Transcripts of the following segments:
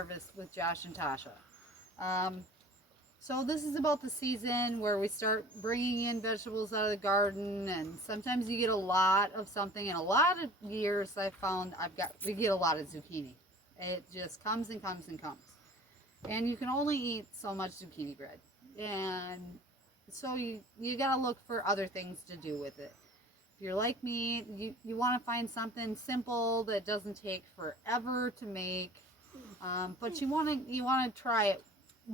harvest with Josh and Tasha. So this is about the season where we start bringing in vegetables out of the garden, and sometimes you get a lot of something. In a lot of years, I found we get a lot of zucchini. It just comes and comes and comes, and you can only eat so much zucchini bread, and so you gotta look for other things to do with it. If you're like me, you want to find something simple that doesn't take forever to make, but you want to try it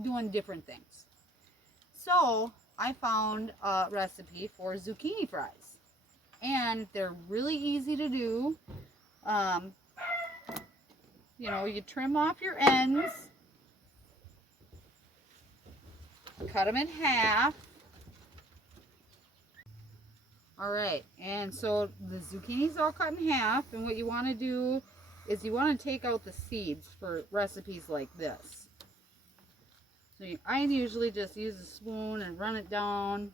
doing different things. So I found a recipe for zucchini fries, and they're really easy to do. You trim off your ends, cut them in half. All right, and so the zucchini's all cut in half, and what you want to do is you want to take out the seeds for recipes like this. So I usually just use a spoon and run it down,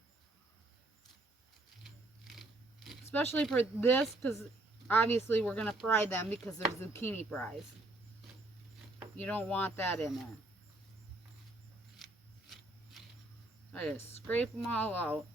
especially for this, because obviously we're going to fry them because they're zucchini fries. You don't want that in there. I just scrape them all out.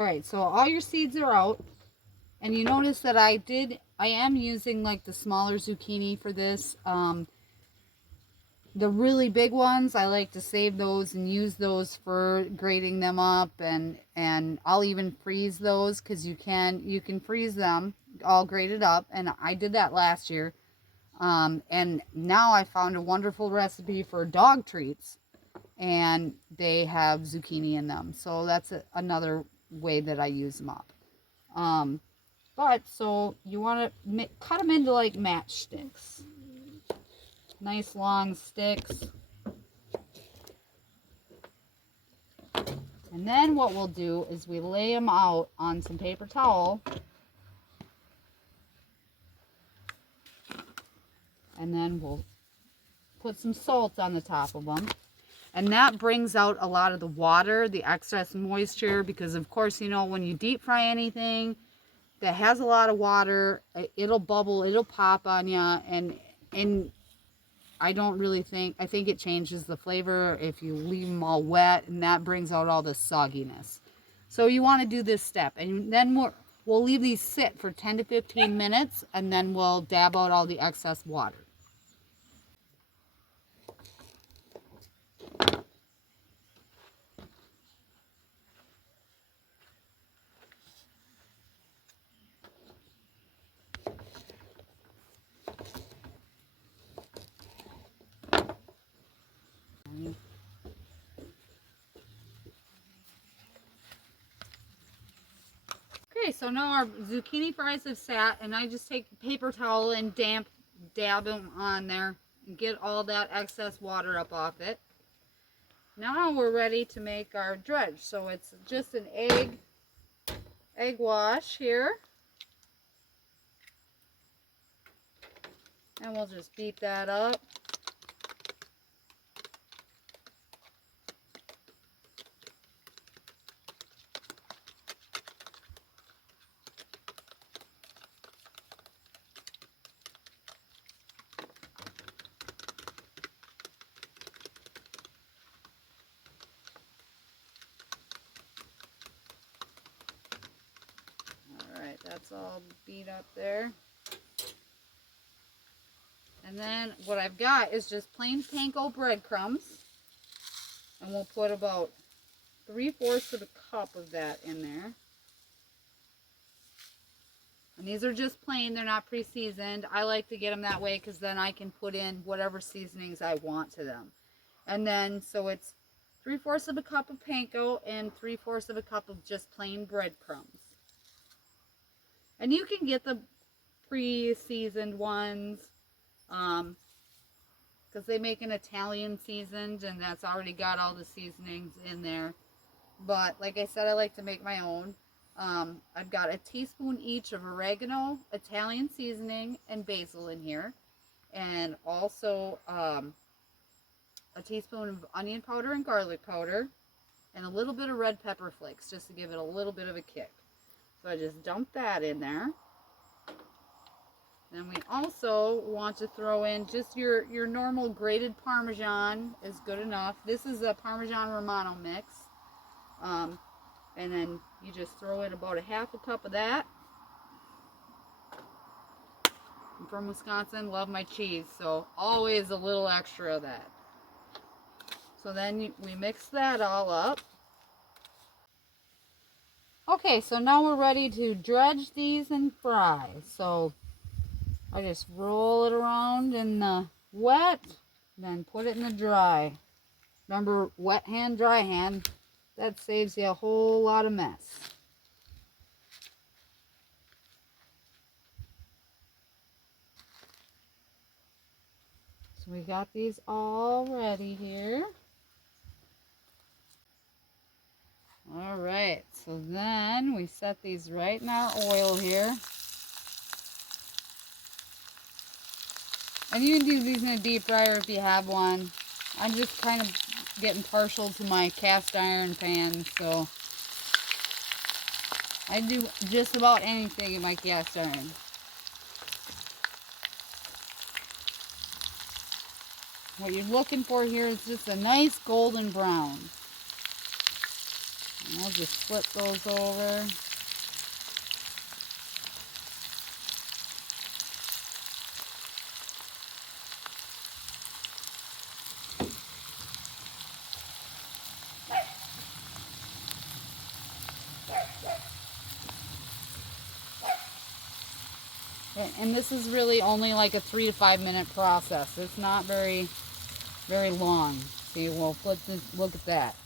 Alright, so all your seeds are out, and you notice that I am using like the smaller zucchini for this. The really big ones, I like to save those and use those for grating them up, and I'll even freeze those, because you can freeze them all grated up, and I did that last year. And now I found a wonderful recipe for dog treats, and they have zucchini in them, so that's another way that I use them up. But so you want to cut them into like matchsticks, nice long sticks. And then what we'll do is we lay them out on some paper towel, and then we'll put some salt on the top of them. And that brings out a lot of the water, the excess moisture, because of course, when you deep fry anything that has a lot of water, it'll bubble, it'll pop on you, and I think it changes the flavor if you leave them all wet, and that brings out all the sogginess. So you want to do this step, and then we'll leave these sit for 10 to 15 minutes, and then we'll dab out all the excess water. Okay, so now our zucchini fries have sat, and I just take a paper towel and dab them on there and get all that excess water up off it. Now we're ready to make our dredge. So it's just an egg wash here. And we'll just beat that up. That's all beat up there. And then what I've got is just plain panko breadcrumbs. And we'll put about 3/4 of a cup of that in there. And these are just plain, they're not pre-seasoned. I like to get them that way because then I can put in whatever seasonings I want to them. And then, so it's 3/4 of a cup of panko and 3/4 of a cup of just plain breadcrumbs. And you can get the pre-seasoned ones, because they make an Italian seasoned, and that's already got all the seasonings in there. but like I said, I like to make my own. I've got a teaspoon each of oregano, Italian seasoning, and basil in here. And also a teaspoon of onion powder and garlic powder. And a little bit of red pepper flakes just to give it a little bit of a kick. So I just dump that in there. Then we also want to throw in just your normal grated Parmesan is good enough. This is a Parmesan Romano mix. And then you just throw in about a half a cup of that. I'm from Wisconsin, love my cheese, so always a little extra of that. So then we mix that all up. Okay, so now we're ready to dredge these and fry. So I just roll it around in the wet, then put it in the dry. Remember, wet hand, dry hand, that saves you a whole lot of mess. So we got these all ready here. All right, so then we set these right in our oil here. And you can do these in a deep fryer if you have one. I'm just kind of getting partial to my cast iron pan, so I do just about anything in my cast iron. What you're looking for here is just a nice golden brown. And we'll just flip those over. And this is really only like a 3 to 5 minute process. It's not very long. See, we'll flip this, look at that.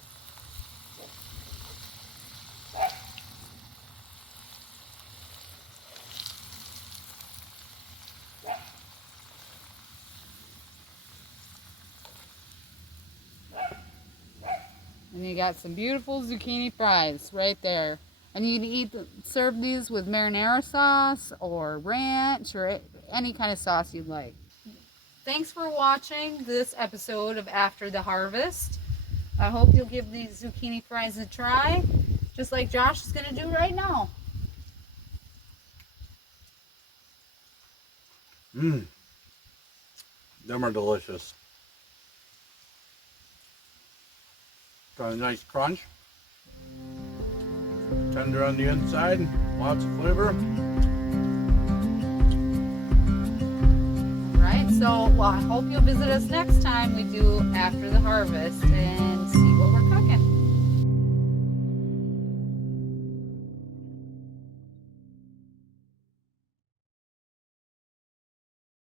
And you got some beautiful zucchini fries right there. And you can serve these with marinara sauce or ranch or any kind of sauce you'd like. Thanks for watching this episode of After the Harvest. I hope you'll give these zucchini fries a try, just like Josh is going to do right now. Them are delicious. Got a nice crunch. Tender on the inside, lots of flavor. Alright, so I hope you'll visit us next time we do After the Harvest. And